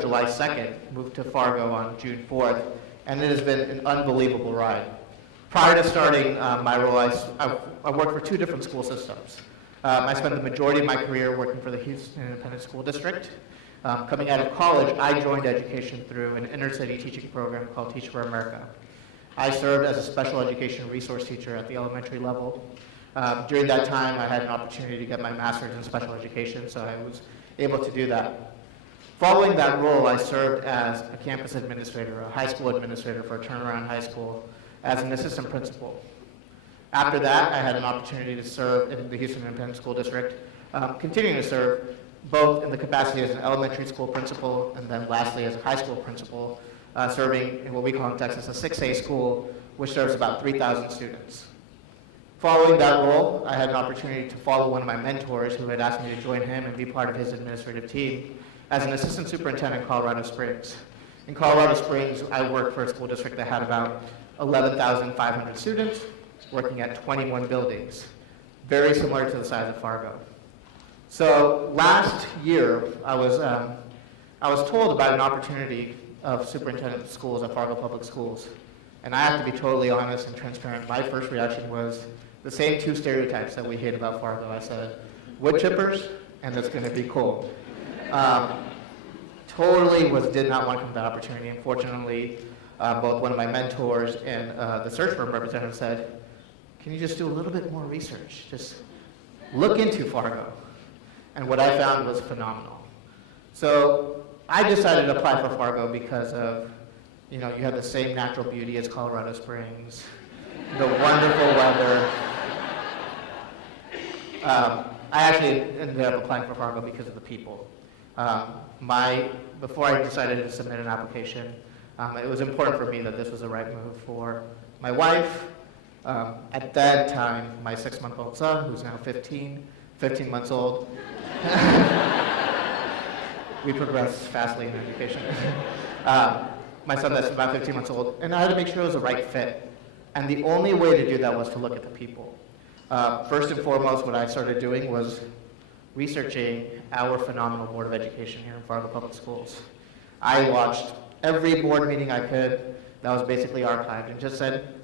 on July 2nd, moved to Fargo on June 4th, and it has been an unbelievable ride. Prior to starting my role, I worked for 2 different school systems. I spent the majority of my career working for the Houston Independent School District. Coming out of college, I joined education through an inner-city teaching program called Teach for America. I served as a special education resource teacher at the elementary level. During that time, I had an opportunity to get my master's in special education, so I was able to do that. Following that role, I served as a campus administrator, a high school administrator for a turnaround high school, as an assistant principal. After that, I had an opportunity to serve in the Houston Independent School District, continuing to serve both in the capacity as an elementary school principal and then lastly as a high school principal, serving in what we call in Texas a 6A school, which serves about 3,000 students. Following that role, I had an opportunity to follow one of my mentors who had asked me to join him and be part of his administrative team as an assistant superintendent in Colorado Springs. In Colorado Springs, I worked for a school district that had about 11,500 students, working at 21 buildings, very similar to the size of Fargo. So last year, I was told about an opportunity of superintendent of schools at Fargo Public Schools. And I have to be totally honest and transparent. My first reaction was the same 2 stereotypes that we hate about Fargo. I said, wood chippers, and it's going to be cool. Did not want to come to that opportunity. Unfortunately, both one of my mentors and the search firm representative said, can you just do a little bit more research? Just look into Fargo. And what I found was phenomenal. So I decided to apply for Fargo because of, you have the same natural beauty as Colorado Springs, the wonderful weather. I actually ended up applying for Fargo because of the people. Before I decided to submit an application, it was important for me that this was the right move for my wife. At that time, my 6-month-old son, who's now 15 months old. We progress fastly in education. My son that's about 15 months old, and I had to make sure it was the right fit. And the only way to do that was to look at the people. First and foremost, what I started doing was researching our phenomenal Board of Education here in Fargo Public Schools. I watched every board meeting I could that was basically archived and just said,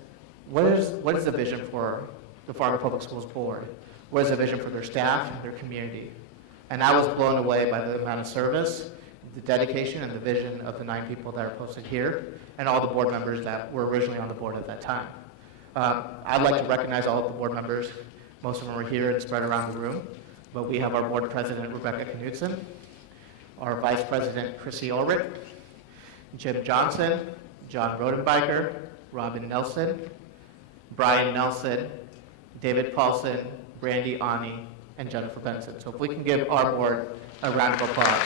what is the vision for the Fargo Public Schools Board? What is the vision for their staff and their community? And I was blown away by the amount of service, the dedication, and the vision of the 9 people that are posted here, and all the board members that were originally on the board at that time. I'd like to recognize all of the board members. Most of them are here and spread around the room, but we have our board president, Rupak Gandhi, our vice president, Chrissy Ulrich, Jim Johnson, John Rodenbiker, Robin Nelson, Brian Nelson, David Paulson, Brandy Ani, and Jennifer Benson. So if we can give our board a round of applause.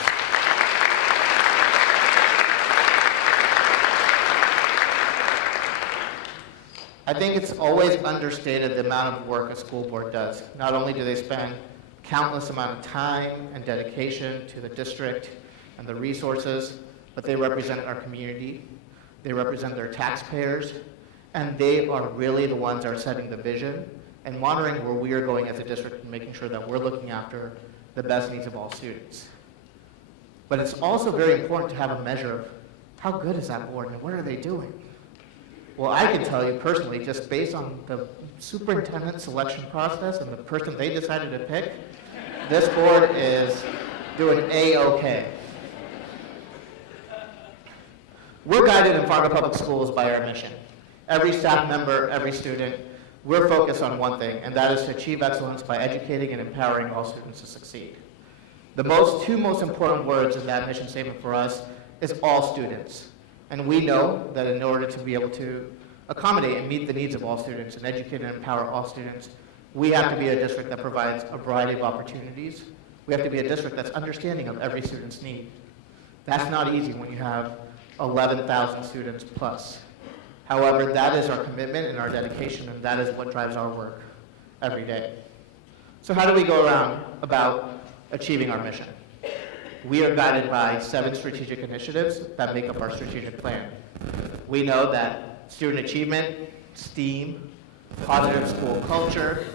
I think it's always understated the amount of work a school board does. Not only do they spend countless amount of time and dedication to the district and the resources, but they represent our community, they represent their taxpayers, and they are really the ones that are setting the vision and monitoring where we are going as a district and making sure that we're looking after the best needs of all students. But it's also very important to have a measure of how good is that board and what are they doing? Well, I can tell you personally, just based on the superintendent selection process and the person they decided to pick, this board is doing A-OK. We're guided in Fargo Public Schools by our mission. Every staff member, every student, we're focused on one thing, and that is to achieve excellence by educating and empowering all students to succeed. The 2 most important words in that mission statement for us is all students. And we know that in order to be able to accommodate and meet the needs of all students and educate and empower all students, we have to be a district that provides a variety of opportunities. We have to be a district that's understanding of every student's need. That's not easy when you have 11,000 students plus. However, that is our commitment and our dedication, and that is what drives our work every day. So how do we go around about achieving our mission? We are guided by 7 strategic initiatives that make up our strategic plan. We know that student achievement, STEAM, positive school culture,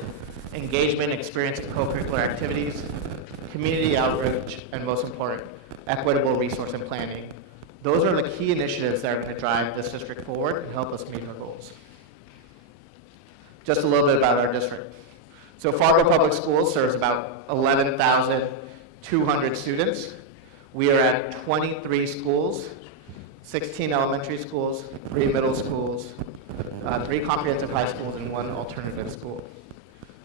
engagement, experience, and co-curricular activities, community outreach, and most important, equitable resource and planning. Those are the key initiatives that are going to drive this district forward and help us meet our goals. Just a little bit about our district. So Fargo Public Schools serves about 11,200 students. We are at 23 schools, 16 elementary schools, 3 middle schools, 3 comprehensive high schools, and 1 alternative school.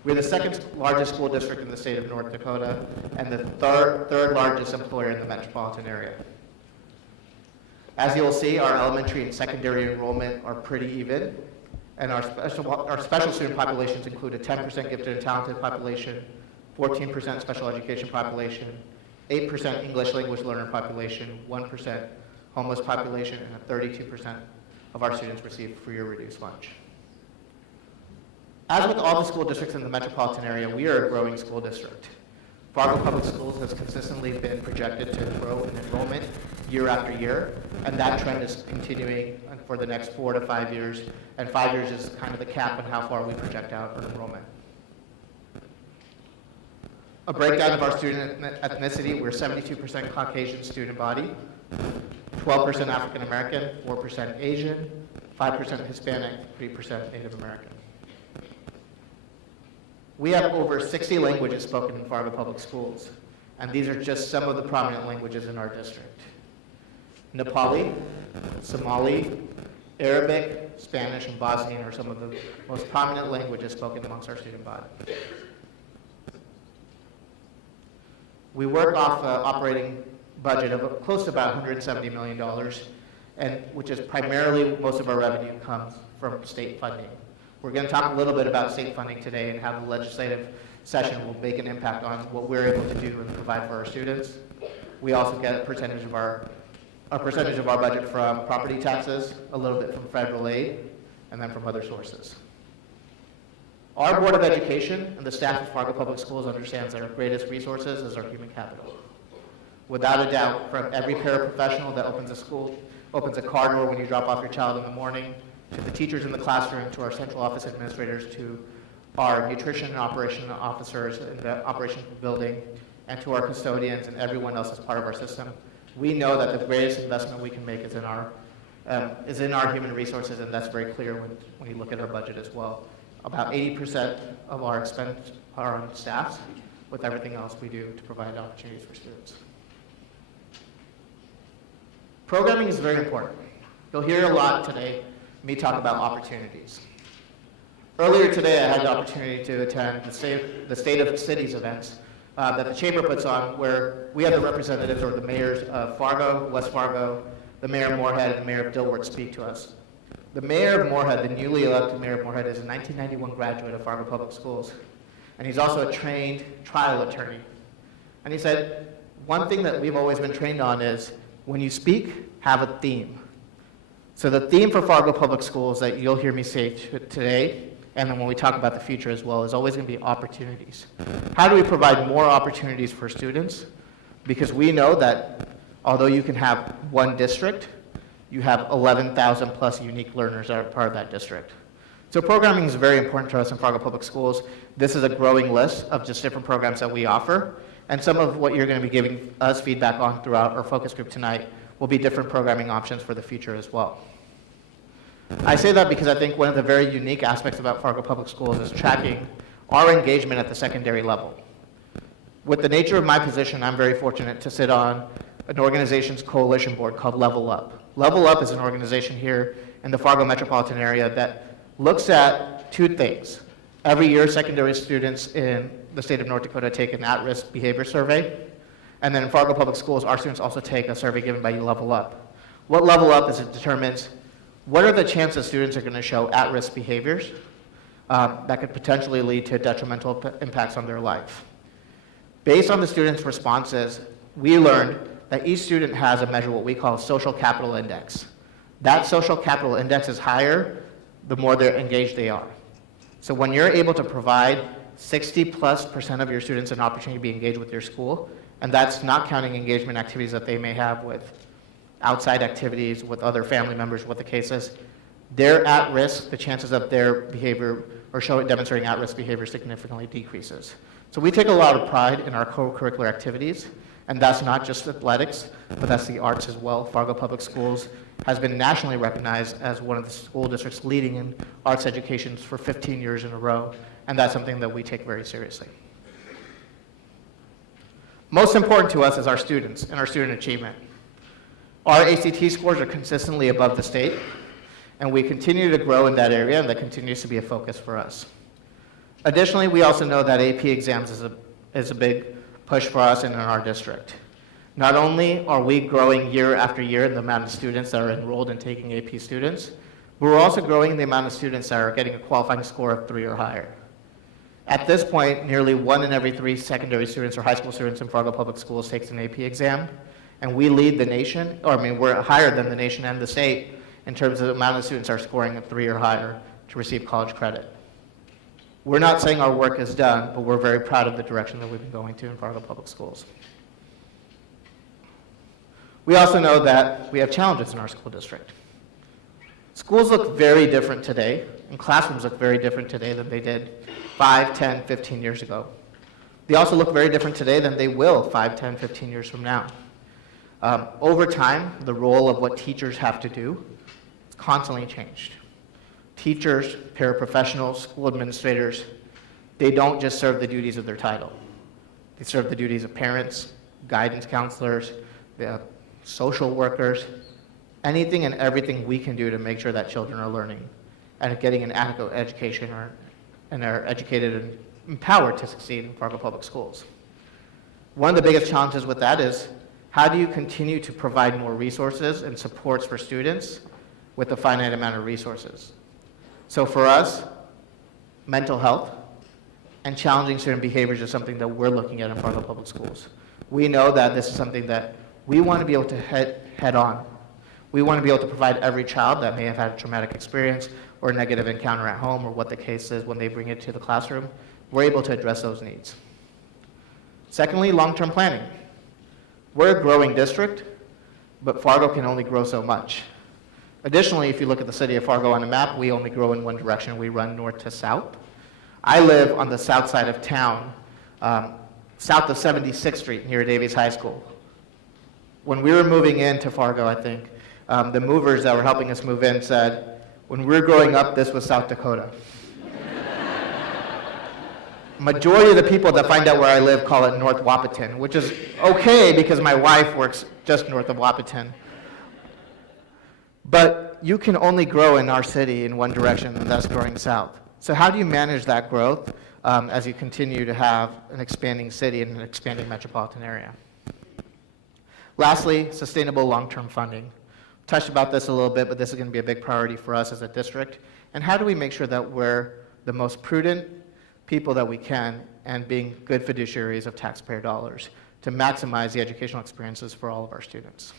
We're the second largest school district in the state of North Dakota and the third largest employer in the metropolitan area. As you'll see, our elementary and secondary enrollment are pretty even, and our special student populations include a 10% gifted and talented population, 14% special education population, 8% English language learner population, 1% homeless population, and 32% of our students receive free or reduced lunch. As with all the school districts in the metropolitan area, we are a growing school district. Fargo Public Schools has consistently been projected to grow in enrollment year after year, and that trend is continuing for the next 4 to 5 years, and 5 years is kind of the cap on how far we project out for enrollment. A breakdown of our student ethnicity: we're 72% Caucasian student body, 12% African American, 4% Asian, 5% Hispanic, 3% Native American. We have over 60 languages spoken in Fargo Public Schools, and these are just some of the prominent languages in our district. Nepali, Somali, Arabic, Spanish, and Bosnian are some of the most prominent languages spoken amongst our student body. We work off an operating budget of close to about $170 million, and which is primarily, most of our revenue comes from state funding. We're going to talk a little bit about state funding today and how the legislative session will make an impact on what we're able to do and provide for our students. We also get a percentage of our budget from property taxes, a little bit from federal aid, and then from other sources. Our Board of Education and the staff of Fargo Public Schools understands that our greatest resources is our human capital. Without a doubt, from every paraprofessional that opens a car door when you drop off your child in the morning, to the teachers in the classroom, to our central office administrators, to our nutrition and operation officers in the operations building, and to our custodians and everyone else as part of our system. We know that the greatest investment we can make is in our human resources, and that's very clear when you look at our budget as well. About 80% of our expense are on staff, with everything else we do to provide opportunities for students. Programming is very important. You'll hear a lot today me talk about opportunities. Earlier today, I had the opportunity to attend the State of Cities events that the Chamber puts on, where we have the representatives or the mayors of Fargo, West Fargo, the mayor of Moorhead, and the mayor of Dilworth speak to us. The mayor of Moorhead, the newly elected mayor of Moorhead, is a 1991 graduate of Fargo Public Schools, and he's also a trained trial attorney. And he said, one thing that we've always been trained on is, when you speak, have a theme. So the theme for Fargo Public Schools that you'll hear me say today, and then when we talk about the future as well, is always going to be opportunities. How do we provide more opportunities for students? Because we know that although you can have one district, you have 11,000 plus unique learners that are part of that district. So programming is very important to us in Fargo Public Schools. This is a growing list of just different programs that we offer, and some of what you're going to be giving us feedback on throughout our focus group tonight will be different programming options for the future as well. I say that because I think one of the very unique aspects about Fargo Public Schools is tracking our engagement at the secondary level. With the nature of my position, I'm very fortunate to sit on an organization's coalition board called Level Up. Level Up is an organization here in the Fargo metropolitan area that looks at two things. Every year, secondary students in the state of North Dakota take an at-risk behavior survey. And then in Fargo Public Schools, our students also take a survey given by Level Up. What Level Up is, it determines what are the chances students are going to show at-risk behaviors that could potentially lead to detrimental impacts on their life. Based on the students' responses, we learned that each student has a measure, what we call social capital index. That social capital index is higher the more they're engaged they are. So when you're able to provide 60+% of your students an opportunity to be engaged with your school, and that's not counting engagement activities that they may have with outside activities, with other family members, what the case is, they're at risk, the chances of their behavior or demonstrating at-risk behavior significantly decreases. So we take a lot of pride in our co-curricular activities, And that's not just athletics, but that's the arts as well. Fargo Public Schools has been nationally recognized as one of the school districts leading in arts education for 15 years in a row, and that's something that we take very seriously. Most important to us is our students and our student achievement. Our ACT scores are consistently above the state, and we continue to grow in that area, and that continues to be a focus for us. Additionally, we also know that AP exams is a big push for us and in our district. Not only are we growing year after year in the amount of students that are enrolled in taking AP students, but we're also growing the amount of students that are getting a qualifying score of 3 or higher. At this point, nearly 1 in every 3 secondary students or high school students in Fargo Public Schools takes an AP exam, and we lead the nation, we're higher than the nation and the state in terms of the amount of students are scoring a 3 or higher to receive college credit. We're not saying our work is done, but we're very proud of the direction that we've been going to in Fargo Public Schools. We also know that we have challenges in our school district. Schools look very different today, and classrooms look very different today than they did 5, 10, 15 years ago. They also look very different today than they will 5, 10, 15 years from now. Over time, the role of what teachers have to do has constantly changed. Teachers, paraprofessionals, school administrators, they don't just serve the duties of their title. They serve the duties of parents, guidance counselors, social workers, anything and everything we can do to make sure that children are learning and getting an adequate education and are educated and empowered to succeed in Fargo Public Schools. One of the biggest challenges with that is how do you continue to provide more resources and supports for students with a finite amount of resources? So for us, mental health and challenging student behaviors is something that we're looking at in Fargo Public Schools. We know that this is something that we want to be able to head on. We want to be able to provide every child that may have had a traumatic experience or a negative encounter at home or what the case is when they bring it to the classroom. We're able to address those needs. Secondly, long-term planning. We're a growing district, but Fargo can only grow so much. Additionally, if you look at the city of Fargo on a map, we only grow in one direction. We run north to south. I live on the south side of town, south of 76th Street near Davies High School. When we were moving into Fargo, I think, the movers that were helping us move in said, when we were growing up, this was South Dakota. Majority of the people that find out where I live call it North Wapaton, which is okay because my wife works just north of Wapaton. But you can only grow in our city in one direction, and that's growing south. So how do you manage that growth as you continue to have an expanding city and an expanding metropolitan area? Lastly, sustainable long-term funding. Touched about this a little bit, but this is going to be a big priority for us as a district. And how do we make sure that we're the most prudent people that we can and being good fiduciaries of taxpayer dollars to maximize the educational experiences for all of our students?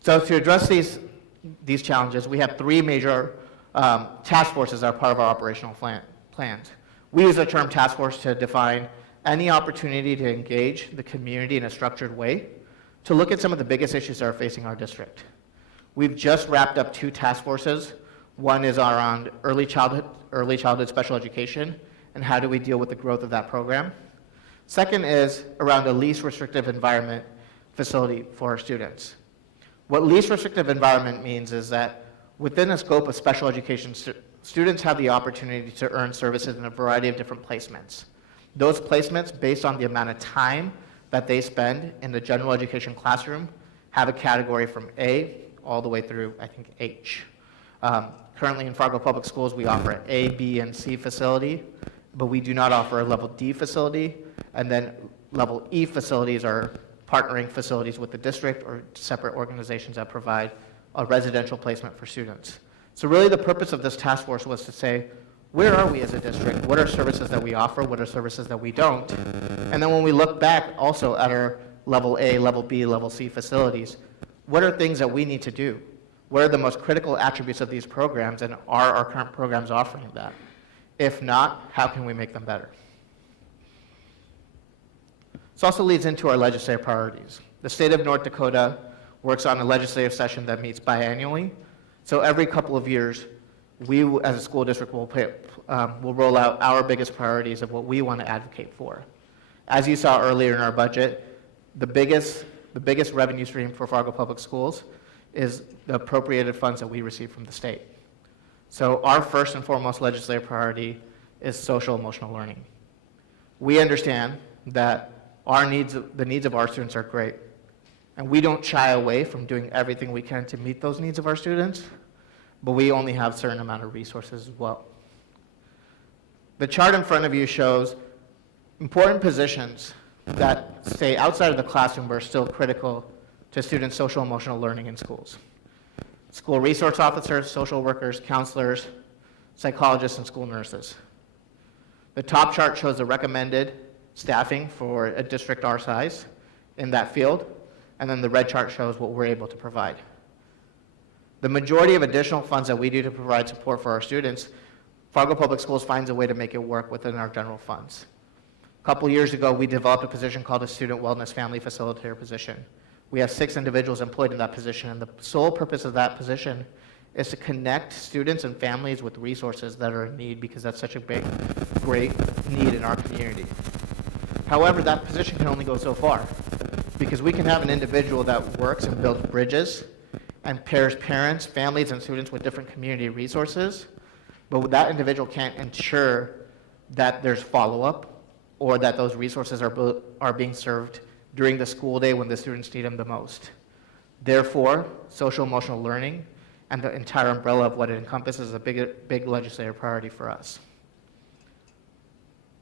So to address these challenges, we have 3 major task forces that are part of our operational plans. We use the term task force to define any opportunity to engage the community in a structured way to look at some of the biggest issues that are facing our district. We've just wrapped up 2 task forces. One is around early childhood special education and how do we deal with the growth of that program. Second is around a least restrictive environment facility for our students. What least restrictive environment means is that within a scope of special education, students have the opportunity to earn services in a variety of different placements. Those placements, based on the amount of time that they spend in the general education classroom, have a category from A all the way through, I think, H. Currently in Fargo Public Schools, we offer an A, B, and C facility, but we do not offer a level D facility, and then level E facilities are partnering facilities with the district or separate organizations that provide a residential placement for students. So really the purpose of this task force was to say, where are we as a district? What are services that we offer? What are services that we don't? And then when we look back also at our level A, level B, level C facilities, what are things that we need to do? What are the most critical attributes of these programs, and are our current programs offering that? If not, how can we make them better? This also leads into our legislative priorities. The state of North Dakota works on a legislative session that meets biannually. So every couple of years, we as a school district will roll out our biggest priorities of what we want to advocate for. As you saw earlier in our budget, the biggest revenue stream for Fargo Public Schools is the appropriated funds that we receive from the state. So our first and foremost legislative priority is social emotional learning. We understand that the needs of our students are great, and we don't shy away from doing everything we can to meet those needs of our students, but we only have a certain amount of resources as well. The chart in front of you shows important positions that stay outside of the classroom but are still critical to students' social emotional learning in schools. School resource officers, social workers, counselors, psychologists, and school nurses. The top chart shows the recommended staffing for a district our size in that field, and then the red chart shows what we're able to provide. The majority of additional funds that we do to provide support for our students, Fargo Public Schools finds a way to make it work within our general funds. A couple years ago, we developed a position called a Student Wellness Family Facilitator position. We have 6 individuals employed in that position, and the sole purpose of that position is to connect students and families with resources that are in need, because that's such a big, great need in our community. However, that position can only go so far, because we can have an individual that works and builds bridges and pairs parents, families, and students with different community resources, but that individual can't ensure that there's follow-up or that those resources are being served during the school day when the students need them the most. Therefore, social emotional learning and the entire umbrella of what it encompasses is a big legislative priority for us.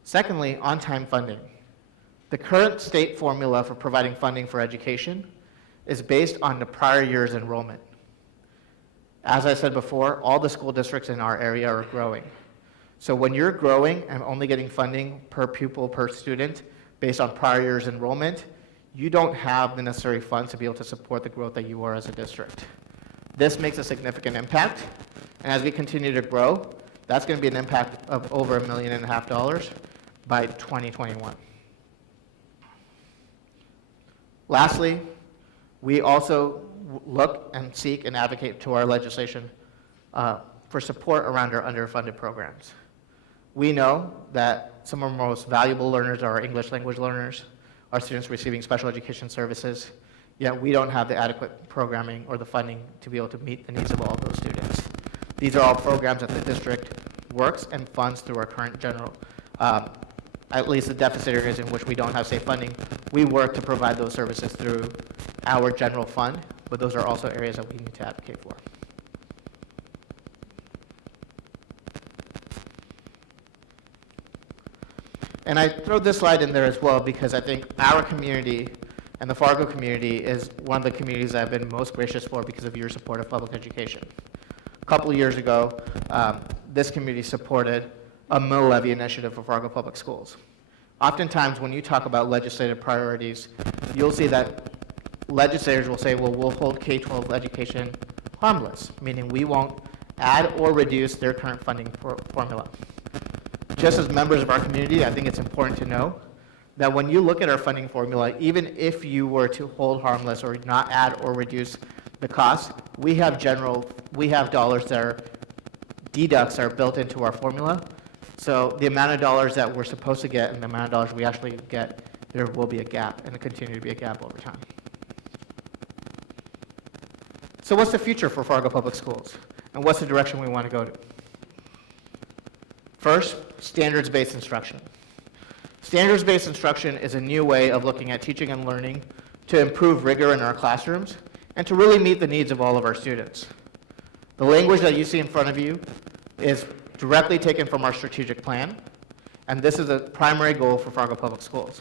Secondly, on-time funding. The current state formula for providing funding for education is based on the prior year's enrollment. As I said before, all the school districts in our area are growing. So when you're growing and only getting funding per pupil per student based on prior year's enrollment, you don't have the necessary funds to be able to support the growth that you are as a district. This makes a significant impact, and as we continue to grow, that's going to be an impact of over $1.5 million by 2021. Lastly, we also look and seek and advocate to our legislation for support around our underfunded programs. We know that some of our most valuable learners are our English language learners, our students receiving special education services, yet we don't have the adequate programming or the funding to be able to meet the needs of all of those students. These are all programs that the district works and funds through our current general, at least the deficit areas in which we don't have state funding. We work to provide those services through our general fund, but those are also areas that we need to advocate for. And I throw this slide in there as well because I think our community and the Fargo community is one of the communities I've been most gracious for because of your support of public education. A couple of years ago, this community supported a mill levy initiative for Fargo Public Schools. Oftentimes, when you talk about legislative priorities, you'll see that legislators will say, well, we'll hold K-12 education harmless, meaning we won't add or reduce their current funding formula. Just as members of our community, I think it's important to know that when you look at our funding formula, even if you were to hold harmless or not add or reduce the cost, we have dollars that are deducts are built into our formula. So the amount of dollars that we're supposed to get and the amount of dollars we actually get, there will be a gap, and there continue to be a gap over time. So what's the future for Fargo Public Schools? And what's the direction we want to go to? First, standards-based instruction. Standards-based instruction is a new way of looking at teaching and learning to improve rigor in our classrooms and to really meet the needs of all of our students. The language that you see in front of you is directly taken from our strategic plan, and this is a primary goal for Fargo Public Schools.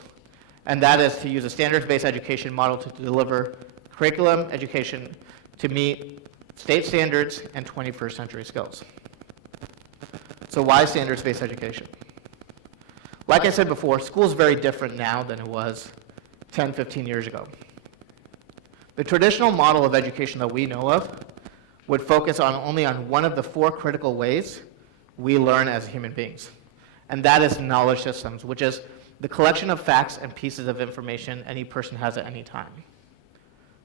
And that is to use a standards-based education model to deliver curriculum education to meet state standards and 21st century skills. So why standards-based education? Like I said before, school is very different now than it was 10, 15 years ago. The traditional model of education that we know of would focus only on one of the 4 critical ways we learn as human beings, and that is knowledge systems, which is the collection of facts and pieces of information any person has at any time.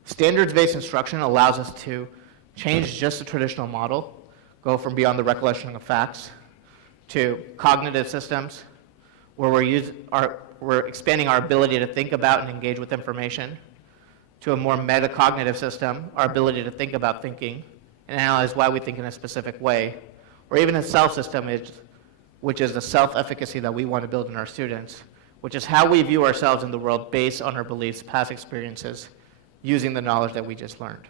Standards-based instruction allows us to change just the traditional model, go from beyond the recollection of facts to cognitive systems, where we're expanding our ability to think about and engage with information, to a more metacognitive system, our ability to think about thinking and analyze why we think in a specific way, or even a self system, which is the self-efficacy that we want to build in our students, which is how we view ourselves in the world based on our beliefs, past experiences, using the knowledge that we just learned.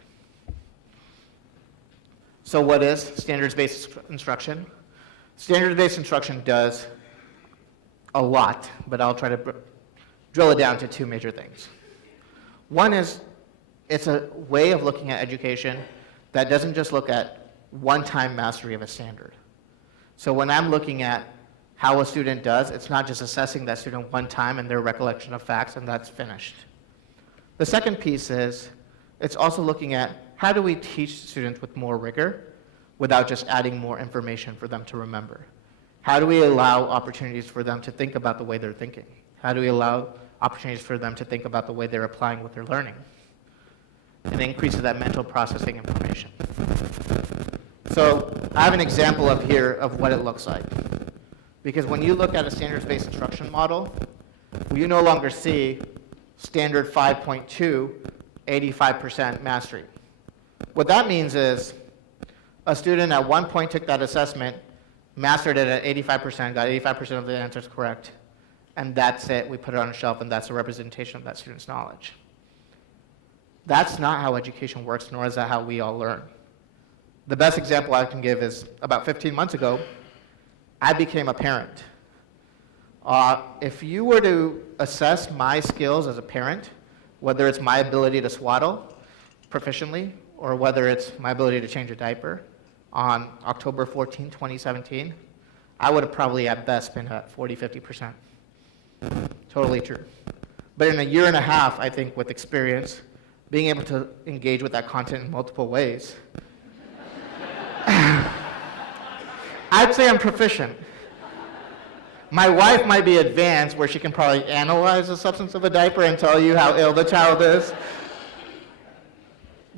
So what is standards-based instruction? Standards-based instruction does a lot, but I'll try to drill it down to two major things. One is it's a way of looking at education that doesn't just look at one-time mastery of a standard. So when I'm looking at how a student does, it's not just assessing that student one time and their recollection of facts and that's finished. The second piece is it's also looking at how do we teach students with more rigor without just adding more information for them to remember? How do we allow opportunities for them to think about the way they're thinking? How do we allow opportunities for them to think about the way they're applying what they're learning? And increases that mental processing information. So I have an example up here of what it looks like. Because when you look at a standards-based instruction model, you no longer see standard 5.2, 85% mastery. What that means is a student at one point took that assessment, mastered it at 85%, got 85% of the answers correct, and that's it. We put it on a shelf, and that's a representation of that student's knowledge. That's not how education works, nor is that how we all learn. The best example I can give is about 15 months ago, I became a parent. If you were to assess my skills as a parent, whether it's my ability to swaddle proficiently, or whether it's my ability to change a diaper, on October 14, 2017, I would have probably at best been at 40, 50%. Totally true. But in a year and a half, I think with experience, being able to engage with that content in multiple ways, I'd say I'm proficient. My wife might be advanced, where she can probably analyze the substance of a diaper and tell you how ill the child is.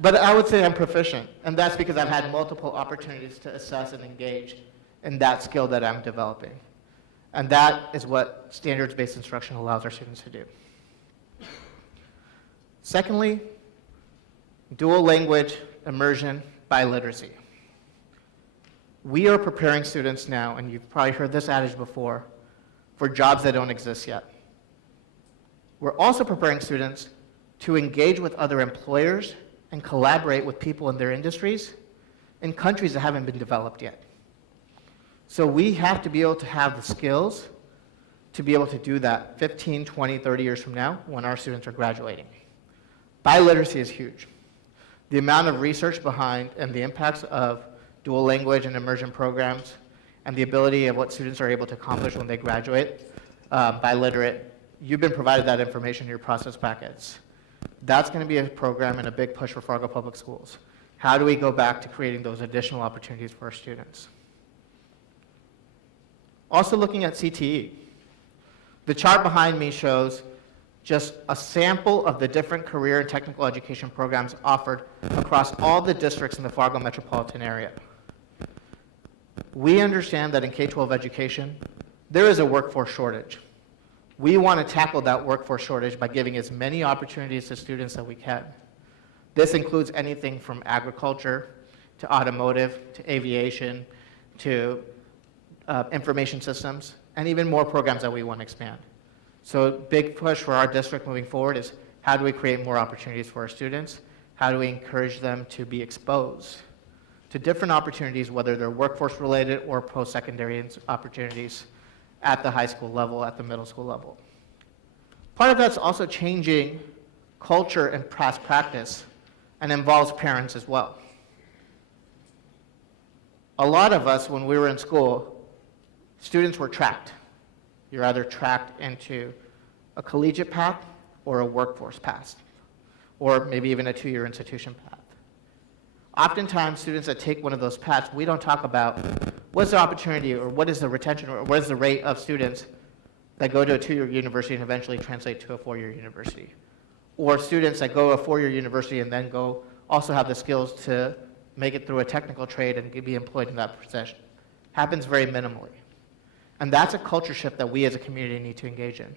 But I would say I'm proficient, and that's because I've had multiple opportunities to assess and engage in that skill that I'm developing. And that is what standards-based instruction allows our students to do. Secondly, dual language immersion by literacy. We are preparing students now, and you've probably heard this adage before, for jobs that don't exist yet. We're also preparing students to engage with other employers and collaborate with people in their industries in countries that haven't been developed yet. So we have to be able to have the skills to be able to do that 15, 20, 30 years from now when our students are graduating. Biliteracy is huge. The amount of research behind and the impacts of dual language and immersion programs and the ability of what students are able to accomplish when they graduate biliterate, you've been provided that information in your process packets. That's going to be a program and a big push for Fargo Public Schools. How do we go back to creating those additional opportunities for our students? Also looking at CTE. The chart behind me shows just a sample of the different career and technical education programs offered across all the districts in the Fargo metropolitan area. We understand that in K-12 education, there is a workforce shortage. We want to tackle that workforce shortage by giving as many opportunities to students that we can. This includes anything from agriculture to automotive to aviation to information systems, and even more programs that we want to expand. So a big push for our district moving forward is how do we create more opportunities for our students? How do we encourage them to be exposed to different opportunities, whether they're workforce related or post-secondary opportunities at the high school level, at the middle school level. Part of that's also changing culture and past practice and involves parents as well. A lot of us, when we were in school, students were tracked. You're either tracked into a collegiate path or a workforce path, or maybe even a two-year institution path. Oftentimes, students that take one of those paths, we don't talk about what's the opportunity or what is the retention or what is the rate of students that go to a two-year university and eventually translate to a four-year university. Or students that go to a four-year university and then go also have the skills to make it through a technical trade and be employed in that profession. Happens very minimally. And that's a culture shift that we as a community need to engage in.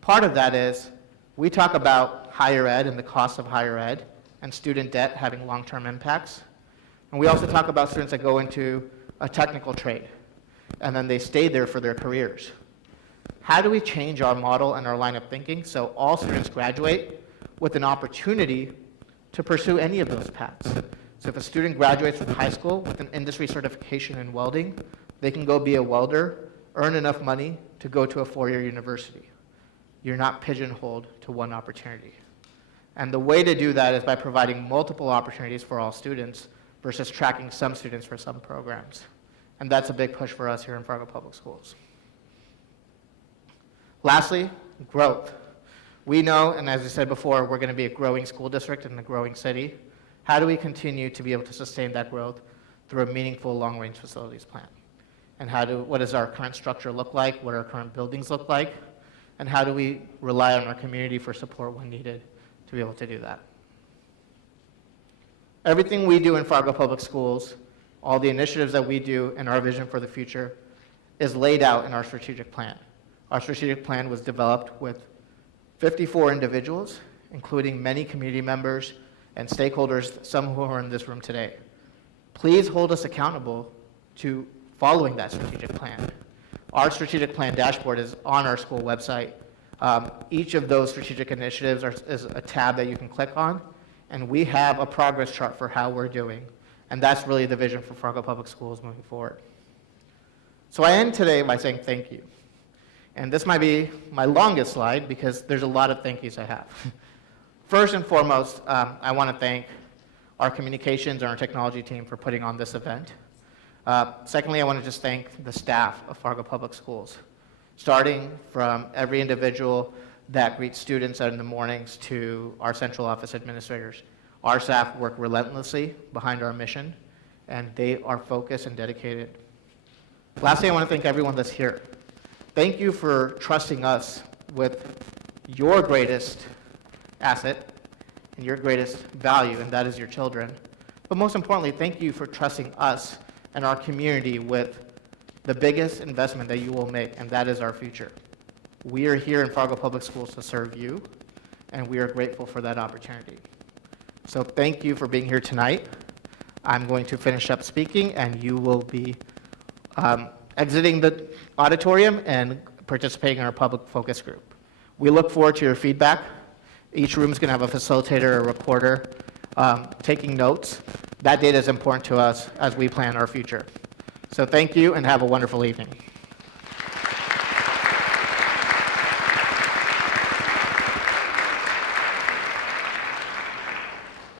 Part of that is we talk about higher ed and the cost of higher ed and student debt having long-term impacts. And we also talk about students that go into a technical trade, and then they stay there for their careers. How do we change our model and our line of thinking so all students graduate with an opportunity to pursue any of those paths? So if a student graduates from high school with an industry certification in welding, they can go be a welder, earn enough money to go to a four-year university. You're not pigeonholed to one opportunity. And the way to do that is by providing multiple opportunities for all students versus tracking some students for some programs. And that's a big push for us here in Fargo Public Schools. Lastly, growth. We know, and as I said before, we're going to be a growing school district in a growing city. How do we continue to be able to sustain that growth through a meaningful long-range facilities plan? And what does our current structure look like? What do our current buildings look like? And how do we rely on our community for support when needed to be able to do that? Everything we do in Fargo Public Schools, all the initiatives that we do and our vision for the future is laid out in our strategic plan. Our strategic plan was developed with 54 individuals, including many community members and stakeholders, some who are in this room today. Please hold us accountable to following that strategic plan. Our strategic plan dashboard is on our school website. Each of those strategic initiatives is a tab that you can click on, and we have a progress chart for how we're doing. And that's really the vision for Fargo Public Schools moving forward. So I end today by saying thank you. And this might be my longest slide because there's a lot of thank yous I have. First and foremost, I want to thank our communications and our technology team for putting on this event. Secondly, I want to just thank the staff of Fargo Public Schools, starting from every individual that greets students in the mornings to our central office administrators. Our staff work relentlessly behind our mission, and they are focused and dedicated. Lastly, I want to thank everyone that's here. Thank you for trusting us with your greatest asset and your greatest value, and that is your children. But most importantly, thank you for trusting us and our community with the biggest investment that you will make, and that is our future. We are here in Fargo Public Schools to serve you, and we are grateful for that opportunity. So thank you for being here tonight. I'm going to finish up speaking, and you will be exiting the auditorium and participating in our public focus group. We look forward to your feedback. Each room is going to have a facilitator or recorder taking notes. That data is important to us as we plan our future. So thank you and have a wonderful evening.